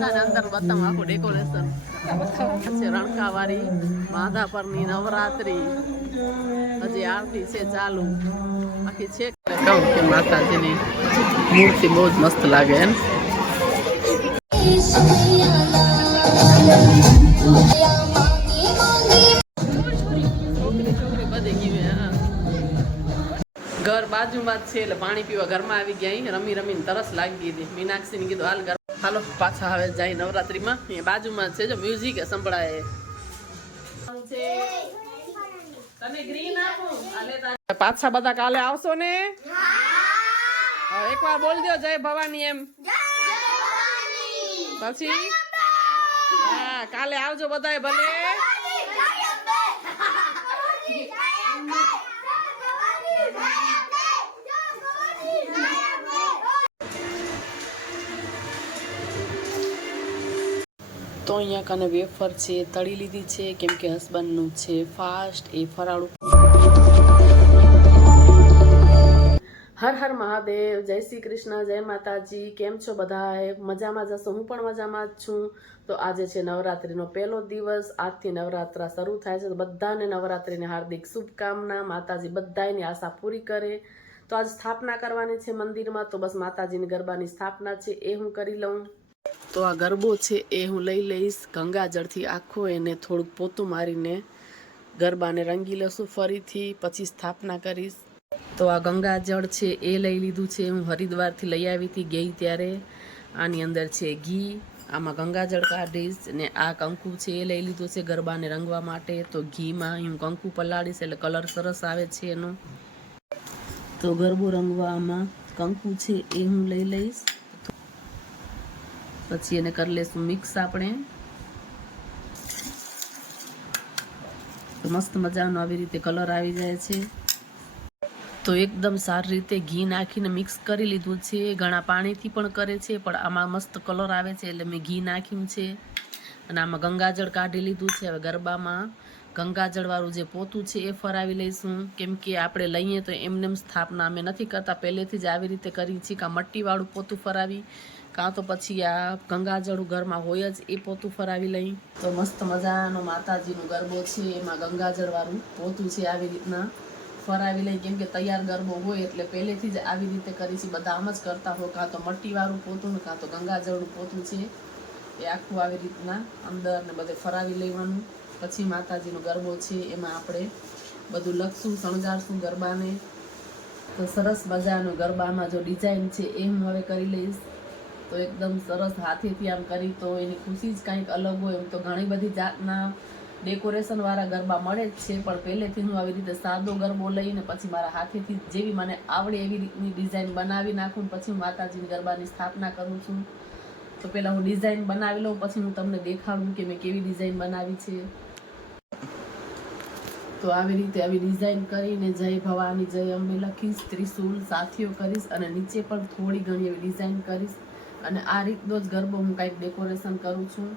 બધાને અંદર બતાવું આખું ડેકોરેશન છે રણકાવાળી માધાપરની નવરાત્રી હજી આરતી છે ચાલુ બાકી છે કહું કે માતાજીની મૂર્તિ બહુ જ મસ્ત લાગે એમ ઘર બાજુમાં જ છે એટલે પાણી પીવા ઘરમાં આવી ગયા રમી રમીને તરસ લાગી હતી મીનાક્ષીને કીધું હાલ ઘર હાલો પાછા હવે જાય નવરાત્રીમાં અહીંયા બાજુમાં છે જો મ્યુઝિક સંભળાય તને ગ્રીન આપું પાછા બધા કાલે આવશો ને એકવાર બોલજો જય ભવાની એમ પછી હા કાલે આવજો બધાય ભલે તો અહીંયા કને વેફર છે તળી લીધી છે કેમ કે હસબન્ડનું છે ફાસ્ટ એ ફરાળું હર હર મહાદેવ જય શ્રી કૃષ્ણ જય માતાજી કેમ છો બધા મજામાં જશો હું પણ મજામાં જ છું તો આજે છે નવરાત્રીનો પહેલો દિવસ આજથી નવરાત્રા શરૂ થાય છે તો બધાને નવરાત્રીને હાર્દિક શુભકામના માતાજી બધાની આશા પૂરી કરે તો આજ સ્થાપના કરવાની છે મંદિરમાં તો બસ માતાજીની ગરબાની સ્થાપના છે એ હું કરી લઉં તો આ ગરબો છે એ હું લઈ લઈશ ગંગાજળથી આખો એને થોડુંક પોતું મારીને ગરબાને રંગી લઈશું ફરીથી પછી સ્થાપના કરીશ તો આ ગંગાજળ છે એ લઈ લીધું છે હું હરિદ્વારથી લઈ આવી હતી ગઈ ત્યારે આની અંદર છે ઘી આમાં ગંગાજળ કાઢીશ ને આ કંકુ છે એ લઈ લીધું છે ગરબાને રંગવા માટે તો ઘીમાં હું કંકુ પલાળીશ એટલે કલર સરસ આવે છે એનો તો ગરબો રંગવામાં કંકુ છે એ હું લઈ લઈશ પછી એને કરી લેશું મિક્સ આપણે તો મસ્ત મજાનો આવી રીતે કલર આવી જાય છે તો એકદમ સારી રીતે ઘી નાખીને મિક્સ કરી લીધું છે ઘણા પાણીથી પણ કરે છે પણ આમાં મસ્ત કલર આવે છે એટલે મેં ઘી નાખ્યું છે અને આમાં ગંગાજળ કાઢી લીધું છે હવે ગરબામાં ગંગાજળવાળું જે પોતું છે એ ફરાવી લઈશું કેમ કે આપણે લઈએ તો એમને સ્થાપના અમે નથી કરતા પહેલેથી જ આવી રીતે કરી છીએ કાં મટ્ટીવાળું પોતું ફરાવી કાં તો પછી આ ગંગાજળ ઘરમાં હોય જ એ પોતું ફરાવી લઈ તો મસ્ત મજાનો માતાજીનો ગરબો છે એમાં ગંગાજળવાળું પોતું છે આવી રીતના ફરાવી લઈ કેમ કે તૈયાર ગરબો હોય એટલે પહેલેથી જ આવી રીતે કરી છે બધા આમ જ કરતા હોય કાં તો મટ્ટીવાળું પોતું ને કાં તો ગંગાજળનું પોતું છે એ આખું આવી રીતના અંદર ને બધે ફરાવી લેવાનું પછી માતાજીનો ગરબો છે એમાં આપણે બધું લખશું શણગારશું ગરબાને તો સરસ મજાનો ગરબામાં જો ડિઝાઇન છે એ હું હવે કરી લઈશ તો એકદમ સરસ હાથેથી આમ કરી તો એની ખુશી જ કંઈક અલગ હોય એમ તો ઘણી બધી જાતના ડેકોરેશન વાળા ગરબા મળે જ છે પણ પહેલેથી હું આવી રીતે સાદો ગરબો લઈને પછી મારા હાથેથી જેવી મને આવડે એવી રીતની ડિઝાઇન બનાવી નાખું પછી હું માતાજીની ગરબાની સ્થાપના કરું છું તો પહેલાં હું ડિઝાઇન બનાવી લઉં પછી હું તમને દેખાડું કે મેં કેવી ડિઝાઇન બનાવી છે તો આવી રીતે આવી ડિઝાઇન કરીને જય ભવાની જય અંબે લખીશ ત્રિશુલ સાથીઓ કરીશ અને નીચે પણ થોડી ઘણી એવી ડિઝાઇન કરીશ અને આ રીતનો જ ગરબો હું કંઈક ડેકોરેશન કરું છું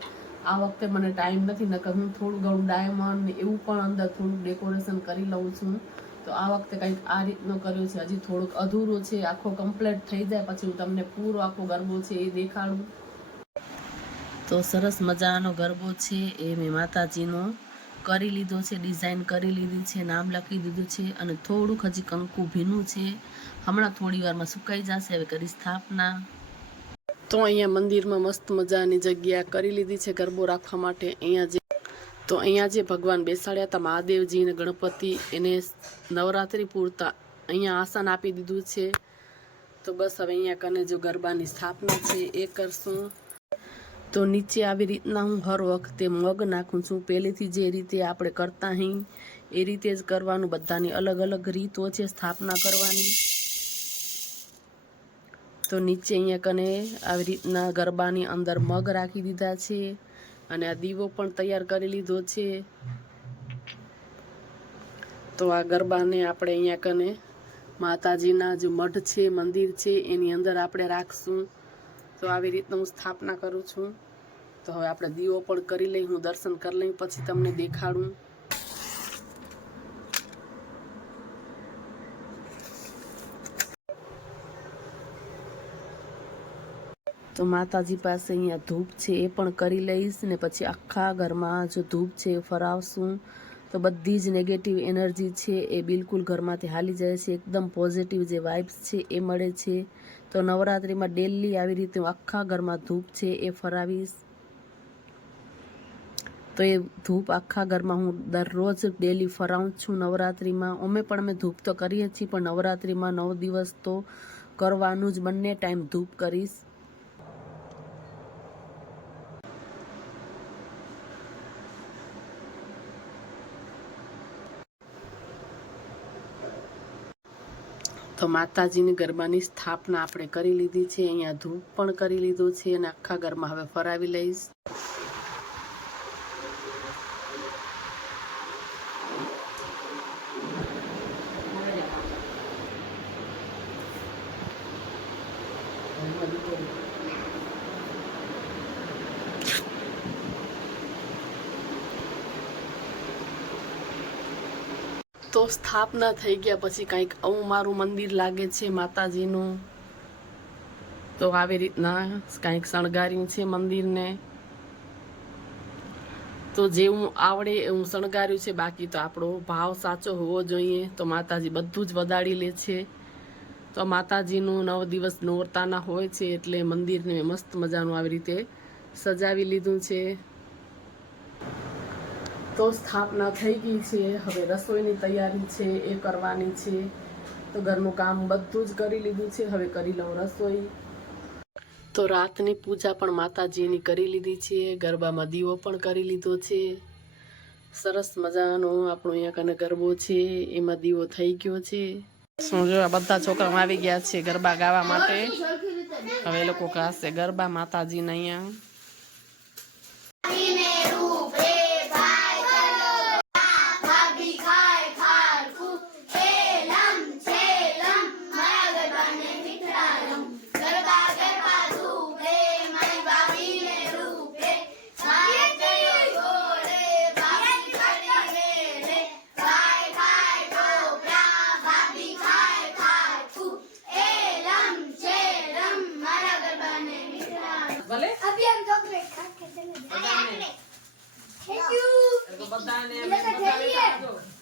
આ વખતે મને ટાઈમ નથી નકર હું થોડું ઘણું ડાયમંડ ને એવું પણ અંદર થોડુંક ડેકોરેશન કરી લઉં છું તો આ વખતે કંઈક આ રીતનો કર્યો છે હજી થોડુંક અધૂરો છે આખો કમ્પ્લીટ થઈ જાય પછી હું તમને પૂરો આખો ગરબો છે એ દેખાડું તો સરસ મજાનો ગરબો છે એ મેં માતાજીનો કરી લીધો છે ડિઝાઇન કરી લીધી છે નામ લખી દીધું છે અને થોડુંક હજી કંકુ ભીનું છે હમણાં થોડી વારમાં સુકાઈ જશે હવે કરી સ્થાપના તો અહીંયા મંદિરમાં મસ્ત મજાની જગ્યા કરી લીધી છે ગરબો રાખવા માટે અહીંયા જે ભગવાન બેસાડ્યા હતા મહાદેવજી અને ગણપતિ એને નવરાત્રિ પૂરતા અહીંયા આસન આપી દીધું છે તો બસ હવે અહીંયા કને જો ગરબાની સ્થાપના છે એ કરશું તો નીચે આવી રીતના હું હર વખતે મગ નાખું છું પહેલેથી જે રીતે આપણે કરતા હી એ રીતે જ કરવાનું બધાની અલગ અલગ રીતો છે સ્થાપના કરવાની તો નીચે અહીંયા કને આવી રીતના ગરબાની અંદર મગ રાખી દીધા છે અને આ દીવો પણ તૈયાર કરી લીધો છે તો આ ગરબાને આપણે અહીંયા કને માતાજીના જે મઢ છે મંદિર છે એની અંદર આપણે રાખશું તો આવી રીતના હું સ્થાપના કરું છું તો હવે આપણે દીવો પણ કરી લઈ હું દર્શન કરી લઈ પછી તમને દેખાડું તો માતાજી પાસે અહીંયા ધૂપ છે એ પણ કરી લઈશ ને પછી આખા ઘરમાં જો ધૂપ છે એ ફરાવશું તો બધી જ નેગેટિવ એનર્જી છે એ બિલકુલ ઘરમાંથી હાલી જાય છે. એકદમ પોઝિટિવ જે વાઇબ્સ છે એ મળે છે. તો નવરાત્રિમાં ડેલી આવી રીતે હું આખા ઘરમાં ધૂપ છે એ ફરાવીશ. તો એ ધૂપ આખા ઘરમાં હું દરરોજ ડેલી ફરાવું છું નવરાત્રિમાં. અમે ધૂપ તો કરીએ છીએ પણ નવરાત્રિમાં 9 દિવસ તો કરવાનું જ, બંને ટાઈમ ધૂપ કરીશ. તો માતાજીની ગરબાની સ્થાપના આપણે કરી લીધી છે. અહીંયા ધૂપ પણ કરી લીધો છે અને આખા ઘરમાં હવે ફરાવી લઈશ. તો સ્થાપના થઈ ગયા પછી કંઈક આવું મારું મંદિર લાગે છે માતાજીનું. તો આવી રીતના કંઈક શણગાર્યું છે મંદિરને. તો જેવું આવડે એવું શણગાર્યું છે, બાકી તો આપણો ભાવ સાચો હોવો જોઈએ. તો માતાજી બધું જ વધારી લે છે. તો માતાજીનું 9 દિવસ નોરતાના હોય છે એટલે મંદિરને મસ્ત મજાનું આવી રીતે સજાવી લીધું છે. તો સ્થાપના થઈ ગઈ છે. હવે રસોઈની તૈયારી છે એ કરવાની છે. તો ઘરનું કામ બધું જ કરી લીધું છે. હવે કરી લઉં રસોઈ. તો રાતની પૂજા પણ માતાજીની કરી લીધી છે. ગરબામાં દીવો પણ કરી લીધો છે. સરસ મજાનો આપણો અહીંયા કને ગરબો છે એમાં દીવો થઈ ગયો છે. શું જો બધા છોકરાઓ આવી ગયા છે ગરબા ગાવા માટે. હવે એ લોકો ગાશે ગરબા માતાજીના અહીંયા. ભલે અભી હમ ચોકલેટ ખા કે ચલે બધાને થેન્ક યુ તો બધાને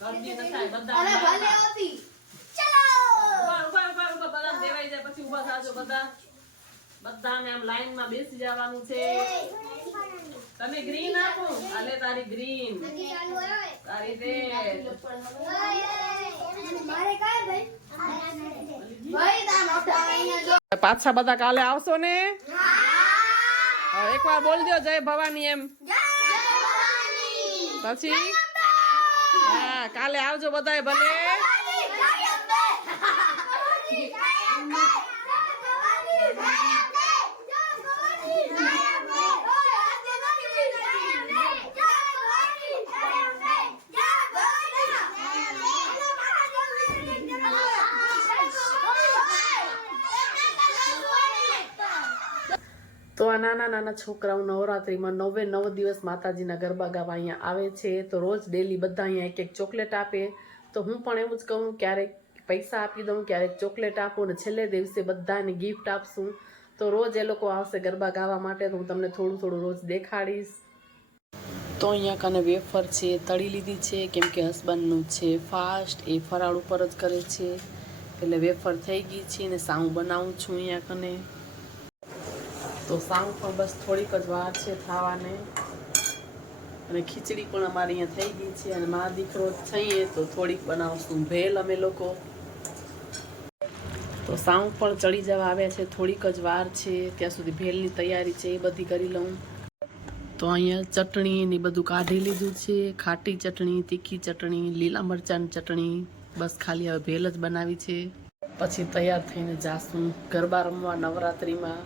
ગરદી ન થાય બધા અરે ભલે હોતી ચલો ઉભા બધા દેવાઈ જાય પછી ઉભા થાજો. બધાને આમ લાઈન માં બેસી જવાનું છે. તમે ગ્રીન આપો. આલે તારી ગ્રીન તારી રેડ મારે કાય ભાઈ તા મોટા અહીંયા પાછા બધા કાલે આવશો ને? એક વાર બોલ દો જય ભવાની એમ. પછી હા કાલે આવજો બધાય ભલે. તો આ નાના છોકરાઓ નવરાત્રિમાં 9 દિવસ માતાજીના ગરબા ગાવા અહીંયા આવે છે. તો રોજ ડેલી બધા અહીંયા એક ચોકલેટ આપે. તો હું પણ એવું જ કહું, ક્યારેક પૈસા આપી દઉં, ક્યારેક ચોકલેટ આપું ને છેલ્લે દિવસે બધાને ગિફ્ટ આપશું. તો રોજ એ લોકો આવશે ગરબા ગાવા માટે. તો હું તમને થોડું રોજ દેખાડીશ. તો અહીંયા કને વેફર છે તળી લીધી છે, કેમ કે હસબન્ડનું છે ફાસ્ટ, એ ફરાળ ઉપર જ કરે છે એટલે વેફર થઈ ગઈ છે ને સાઉ બનાવું છું અહીંયા કને. તો સાઉ પણ બસ થોડીક જ વાર છે ખાવાને. અને ખીચડી પણ અમારી અહીંયા થઈ ગઈ છે અને મા દીકરો થઈએ તો થોડીક બનાવશું ભેલ અમે લોકો. તો સાઉ પણ ચડી જવા આવ્યા છે, થોડીક જ વાર છે ત્યાં સુધી ભેલની તૈયારી છે એ બધી કરી લઉં. તો અહીંયા ચટણી ને બધું કાઢી લીધું છે. ખાટી ચટણી, તીખી ચટણી, લીલા મરચાંની ચટણી, બસ ખાલી હવે ભેલ જ બનાવી છે. પછી તૈયાર થઈને જાશું ગરબા રમવા નવરાત્રિમાં.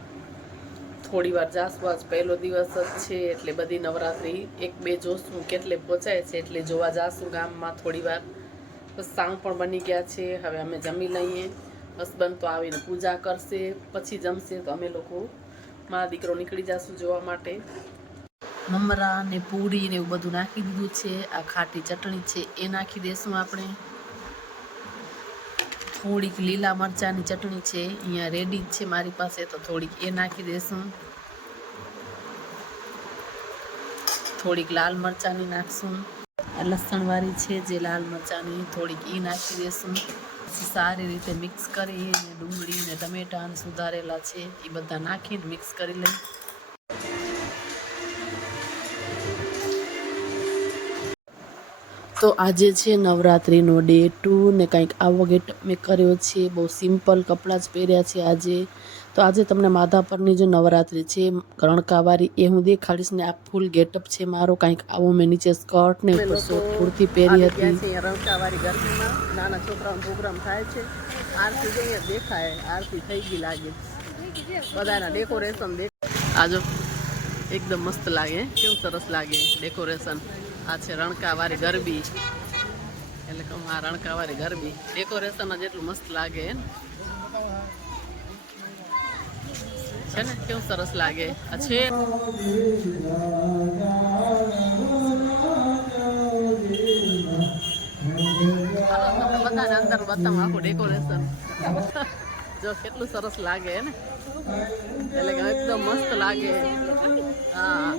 થોડી વાર જાશું, આજ પહેલો દિવસ જ છે એટલે બધી નવરાત્રિ 1-2 જોશું કેટલે પહોંચાય છે એટલે જોવા જાશું ગામમાં થોડી વાર. બસ સાઉ પણ બની ગયા છે. હવે અમે જમી લઈએ. હસબન્ડ તો આવીને પૂજા કરશે પછી જમશે. તો અમે લોકો મારા દીકરો નીકળી જશું જોવા માટે. મમરા ને પૂરી ને એવું બધું નાખી દીધું છે. આ ખાટી ચટણી છે એ નાખી દેશું આપણે. થોડીક લીલા મરચાંની ચટણી છે અહીંયા રેડી જ છે મારી પાસે, તો થોડીક એ નાખી દેશું. થોડીક લાલ મરચાંની નાખશું. આ લસણવાળી છે જે લાલ મરચાંની, થોડીક એ નાખી દેશું. પછી સારી રીતે મિક્સ કરીને ડુંગળી ને ટમેટાં સુધારેલા છે એ બધા નાખીને મિક્સ કરી લઈ. તો આજે છે નવરાત્રિનો ડે 2 ને કંઈક આવો ગેટઅપ મેં કર્યો છે. બહુ સિમ્પલ કપડાં જ પહેર્યા છે આજે. તો આજે તમને માધાપરની જે નવરાત્રિ છે રણકાવારી એ હું દેખાડીશ ને આ ફૂલ ગેટઅપ છે મારો. કંઈક આવો મેં નીચે સ્કર્ટ ને ઉપર શોર્ટ કુર્તી પહેરી હતી. રણકાવારી ગરબીમાં નાના છોકરાઓનો પ્રોગ્રામ થાય છે. આરતી જોઈએ દેખાય, આરતી થઈ ગઈ લાગે. બધાના ડેકોરેશન આજો એકદમ મસ્ત લાગે, કેવું સરસ લાગે ડેકોરેશન. આ છે રણકાવારી ગરબી, એટલે કહું આ રણકાવારી ગરબી ડેકોરેશન જ એટલું મસ્ત લાગે છે ને, કેવું સરસ લાગે. આ છે બધાને અંદર બતાવું આખું ડેકોરેશન. જો કેટલું સરસ લાગે ને, એટલે કે એકદમ મસ્ત લાગે. હા,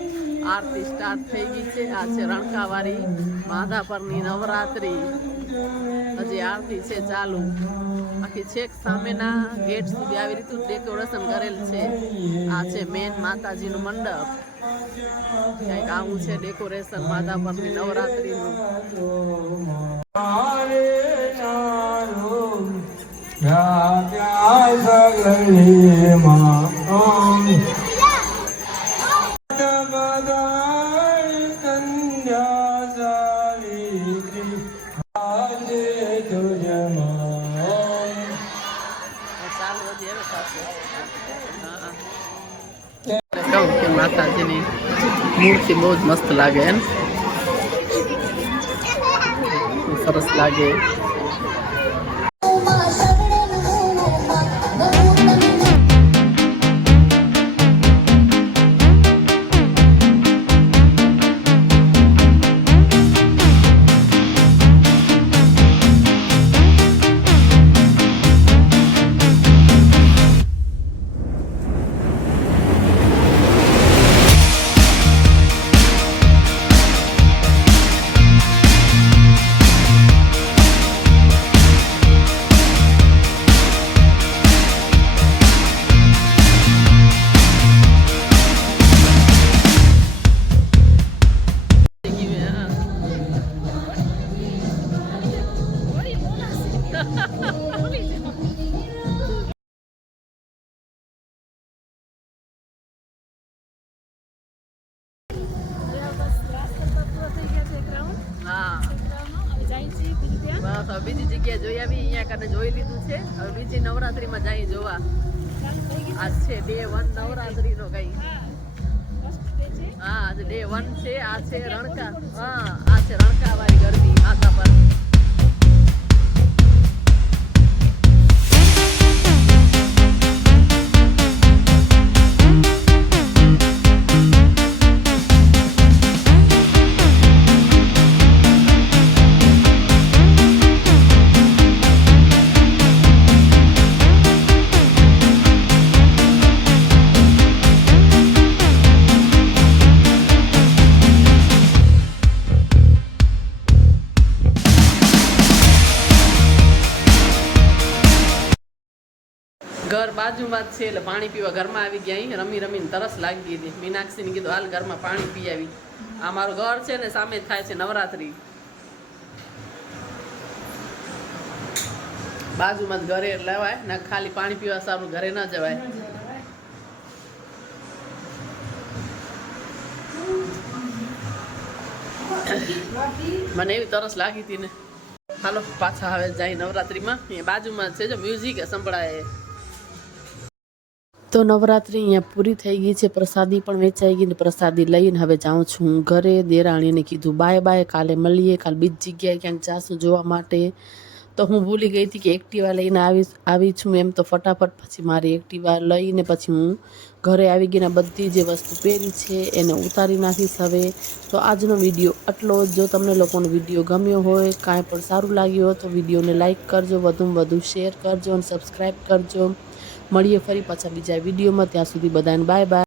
આરતી સ્ટાર્ટ થઈ ગઈ છે. આ છે રણકાવારી માધાપરની નવરાત્રિ. હજી આરતી છે ચાલુ. આખી છેક સામેના ગેટ સુધી આવી રીતે ડેકોરેશન કરેલ છે. આ છે મેન માતાજીનું મંડપ. કંઈક આવું છે ડેકોરેશન માધાપરની નવરાત્રિનું. કહું કે માતાજીની મૂર્તિ બહુ જ મસ્ત લાગે એમ, સરસ લાગે. બસ હવે બીજી જગ્યાએ જોઈ આવી, અહીંયા કને જોઈ લીધું છે. હવે બીજી નવરાત્રીમાં જઈ જોવા. આજ છે ડે 1 નવરાત્રીનો કઈ. હા, આજે ડે 1 છે. આ છે રણકાવારી ગરબી માતા પર. ઘર બાજુમાં જ છે એટલે પાણી પીવા ઘરમાં આવી ગયા. અહીં રમી રમીને તરસ લાગી ગઈ હતી. મીનાક્ષીને કીધું હાલ ઘરમાં પાણી પી આવી. આ મારું ઘર છે ને સામે થાય છે નવરાત્રી. બાજુમાં જ ઘરે લેવાય ને, ખાલી પાણી પીવા સારું ઘરે ના જવાય. મને એવી તરસ લાગી હતી ને. હાલો પાછા હવે જાય નવરાત્રીમાં. અહીંયા બાજુમાં છે જો મ્યુઝિક સંભળાય. તો નવરાત્રિ અહીંયા પૂરી થઈ ગઈ છે. પ્રસાદી પણ વેચાઈ ગઈ ને પ્રસાદી લઈને હવે જાઉં છું ઘરે. દેરાણીને કીધું બાય બાય, કાલે મળીએ, કાલે બીજી જગ્યાએ ક્યાંક જાશું જોવા માટે. તો હું ભૂલી ગઈ હતી કે એક્ટિવા લઈને આવી છું એમ, તો ફટાફટ પછી મારી એક્ટિવા લઈને પછી હું ઘરે આવી ગઈને બધી જે વસ્તુ પહેરી છે એને ઉતારી નાખીશ હવે. તો આજનો વિડીયો આટલો જ. જો તમને લોકોનો વિડીયો ગમ્યો હોય, કાંઈ પણ સારું લાગ્યું હોય તો વિડીયોને લાઇક કરજો, વધુમાં વધુ શેર કરજો અને સબસ્ક્રાઈબ કરજો. મળીએ ફરી પાછા બીજા વિડીયોમાં. ત્યાં સુધી બધાને બાય બાય.